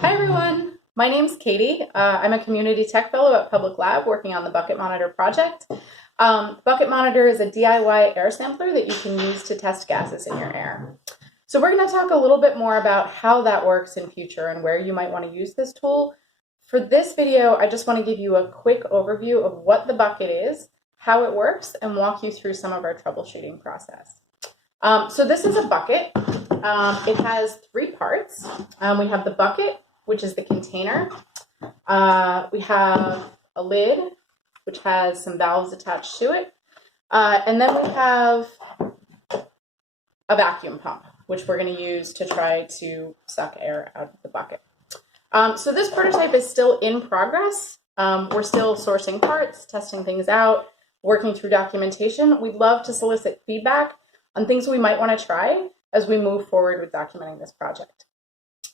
Hi everyone, my name's Katie. I'm a community tech fellow at Public Lab working on the Bucket Monitor project. Bucket Monitor is a DIY air sampler that you can use to test gases in your air. So we're going to talk a little bit more about how that works in future and where you might want to use this tool. For this video, I just want to give you a quick overview of what the bucket is, how it works, and walk you through some of our troubleshooting process. So this is a bucket. It has three parts. We have the bucket, which is the container. We have a lid, which has some valves attached to it. And then we have a vacuum pump, which we're going to use to try to suck air out of the bucket. So this prototype is still in progress. We're still sourcing parts, testing things out, working through documentation. We'd love to solicit feedback on things we might want to try as we move forward with documenting this project.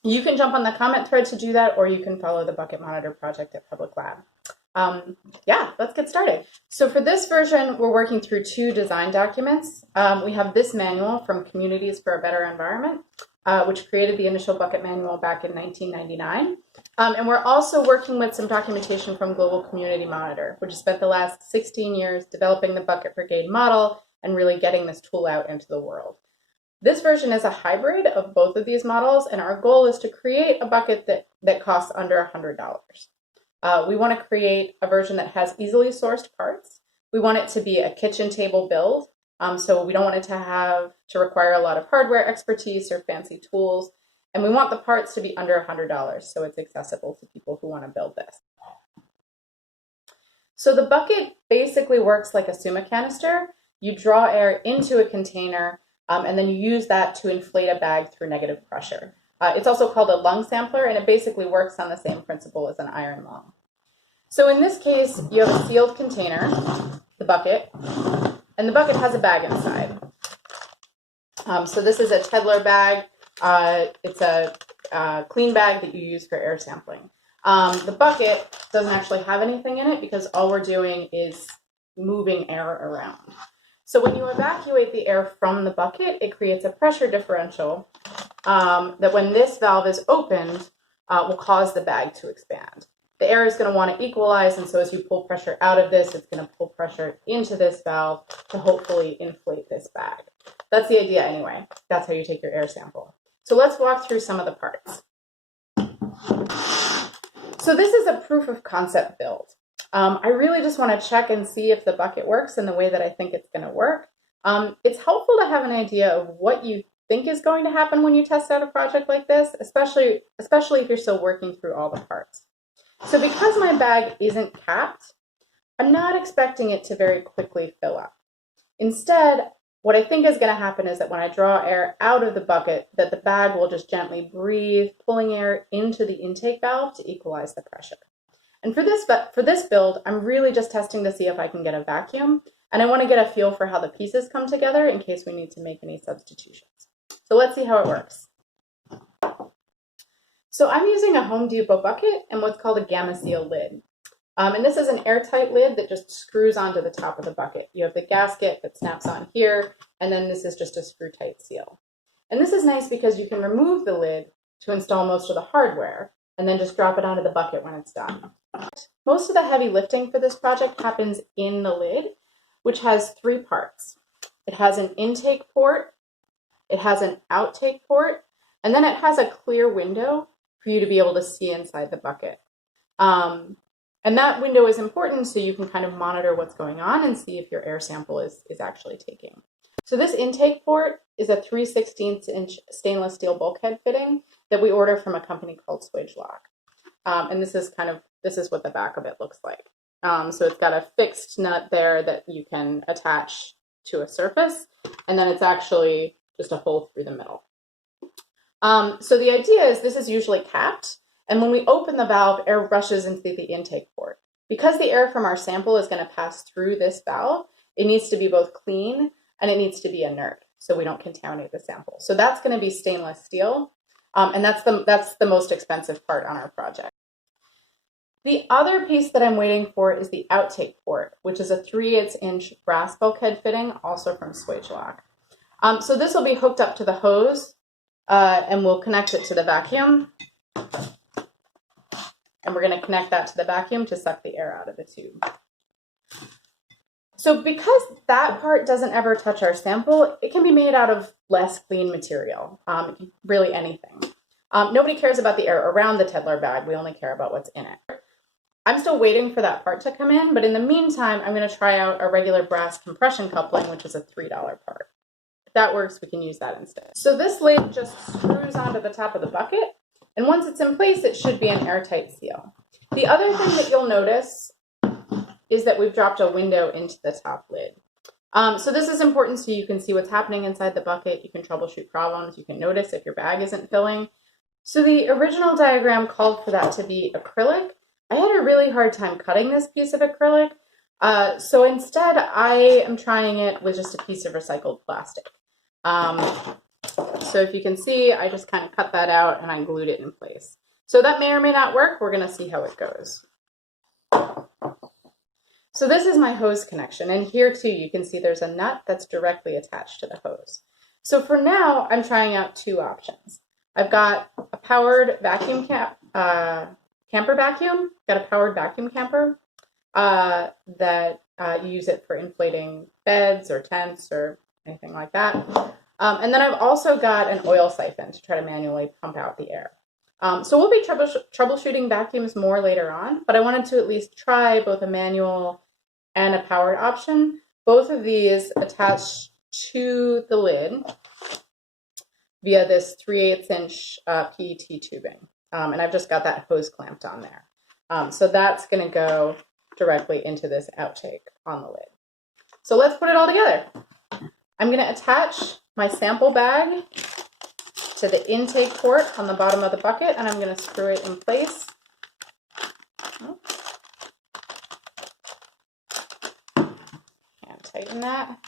You can jump on the comment thread to do that, or you can follow the Bucket Monitor project at Public Lab. Yeah, let's get started. So for this version, we're working through two design documents. We have this manual from Communities for a Better Environment, which created the initial bucket manual back in 1999. And we're also working with some documentation from Global Community Monitor, which has spent the last 16 years developing the Bucket Brigade model and really getting this tool out into the world. This version is a hybrid of both of these models, and our goal is to create a bucket that costs under $100. We want to create a version that has easily sourced parts. We want it to be a kitchen table build, so we don't want it to require a lot of hardware expertise or fancy tools, and we want the parts to be under $100, so it's accessible to people who want to build this. So the bucket basically works like a Suma canister. You draw air into a container, and then you use that to inflate a bag through negative pressure. It's also called a lung sampler, and it basically works on the same principle as an iron lung. So in this case, you have a sealed container, the bucket, and the bucket has a bag inside. So this is a Tedler bag. It's a clean bag that you use for air sampling. The bucket doesn't actually have anything in it because all we're doing is moving air around. So when you evacuate the air from the bucket, it creates a pressure differential that when this valve is opened, will cause the bag to expand. The air is going to want to equalize, and so as you pull pressure out of this, it's going to pull pressure into this valve to hopefully inflate this bag. That's the idea anyway. That's how you take your air sample. So let's walk through some of the parts. So this is a proof of concept build. I really just want to check and see if the bucket works in the way that I think it's going to work. It's helpful to have an idea of what you think is going to happen when you test out a project like this, especially if you're still working through all the parts. So because my bag isn't capped, I'm not expecting it to very quickly fill up. Instead, what I think is going to happen is that when I draw air out of the bucket, that the bag will just gently breathe, pulling air into the intake valve to equalize the pressure. And for this build, I'm really just testing to see if I can get a vacuum, and I want to get a feel for how the pieces come together in case we need to make any substitutions. So let's see how it works. So I'm using a Home Depot bucket and what's called a Gamma Seal lid. And this is an airtight lid that just screws onto the top of the bucket. You have the gasket that snaps on here, and then this is just a screw-tight seal. And this is nice because you can remove the lid to install most of the hardware, and then just drop it onto the bucket when it's done. Most of the heavy lifting for this project happens in the lid, which has three parts. It has an intake port, it has an outtake port, and then it has a clear window for you to be able to see inside the bucket. And that window is important so you can kind of monitor what's going on and see if your air sample is actually taking. So this intake port is a 3/16" stainless steel bulkhead fitting that we order from a company called Swagelok. And this is what the back of it looks like. So it's got a fixed nut there that you can attach to a surface, and then it's actually just a hole through the middle. So the idea is this is usually capped, and when we open the valve, air rushes into the intake port. Because the air from our sample is going to pass through this valve, it needs to be both clean and it needs to be inert so we don't contaminate the sample. So that's going to be stainless steel, and that's the most expensive part on our project. The other piece that I'm waiting for is the outtake port, which is a 3/8" brass bulkhead fitting, also from Swagelok. So this will be hooked up to the hose, and we'll connect it to the vacuum. And we're going to connect that to the vacuum to suck the air out of the tube. So because that part doesn't ever touch our sample, it can be made out of less clean material, really anything. Nobody cares about the air around the Tedlar bag. We only care about what's in it. I'm still waiting for that part to come in, but in the meantime, I'm going to try out a regular brass compression coupling, which is a $3 part. If that works, we can use that instead. So this lid just screws onto the top of the bucket, and once it's in place, it should be an airtight seal. The other thing that you'll notice is that we've dropped a window into the top lid. So this is important so you can see what's happening inside the bucket. You can troubleshoot problems. You can notice if your bag isn't filling. So the original diagram called for that to be acrylic. I had a really hard time cutting this piece of acrylic. So instead, I am trying it with just a piece of recycled plastic. So if you can see, I just kind of cut that out and I glued it in place. So that may or may not work. We're going to see how it goes. So this is my hose connection, and here too you can see there's a nut that's directly attached to the hose. So for now, I'm trying out two options. I've got a powered vacuum camper vacuum, got a powered vacuum camper that you use it for inflating beds or tents or anything like that. And then I've also got an oil siphon to try to manually pump out the air. So we'll be troubleshooting vacuums more later on, but I wanted to at least try both a manual and a powered option. Both of these attach to the lid via this 3/8 inch PET tubing. And I've just got that hose clamped on there. So that's going to go directly into this outtake on the lid. So let's put it all together. I'm going to attach my sample bag to the intake port on the bottom of the bucket, and I'm going to screw it in place. And tighten that.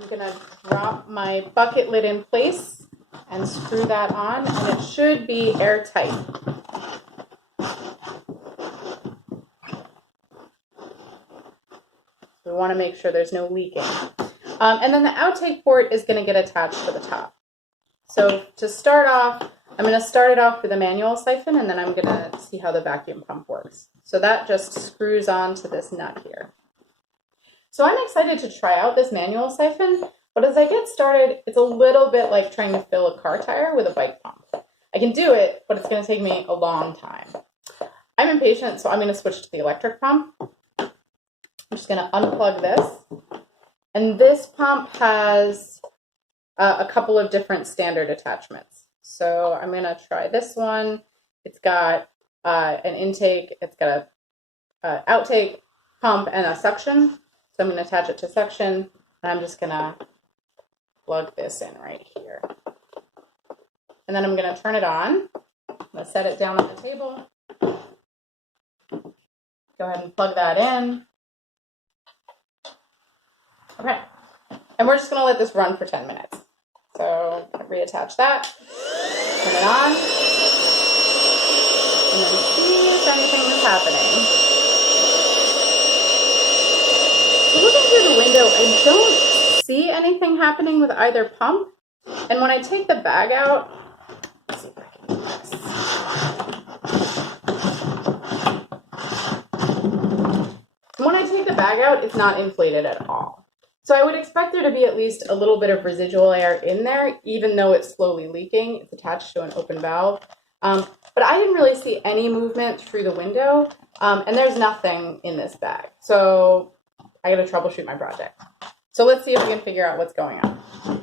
I'm going to drop my bucket lid in place and screw that on, and it should be airtight. We want to make sure there's no leaking. And then the outtake port is going to get attached to the top. So to start off, I'm going to start it off with a manual siphon, and then I'm going to see how the vacuum pump works. So that just screws onto this nut here. So I'm excited to try out this manual siphon, but as I get started, it's a little bit like trying to fill a car tire with a bike pump. I can do it, but it's going to take me a long time. I'm impatient, so I'm going to switch to the electric pump. I'm just going to unplug this. And this pump has a couple of different standard attachments. So I'm going to try this one. It's got an intake, it's got a outtake pump and a suction. So I'm going to attach it to suction, and I'm just going to plug this in right here. And then I'm going to turn it on. I'm going to set it down on the table. Go ahead and plug that in. Okay, and we're just going to let this run for 10 minutes. So reattach that, turn it on, and then see if anything is happening. So looking through the window, I don't see anything happening with either pump. And when I take the bag out, let's see if I can do this. When I take the bag out, it's not inflated at all. So I would expect there to be at least a little bit of residual air in there, even though it's slowly leaking. It's attached to an open valve. But I didn't really see any movement through the window, and there's nothing in this bag. So I got to troubleshoot my project. So let's see if we can figure out what's going on.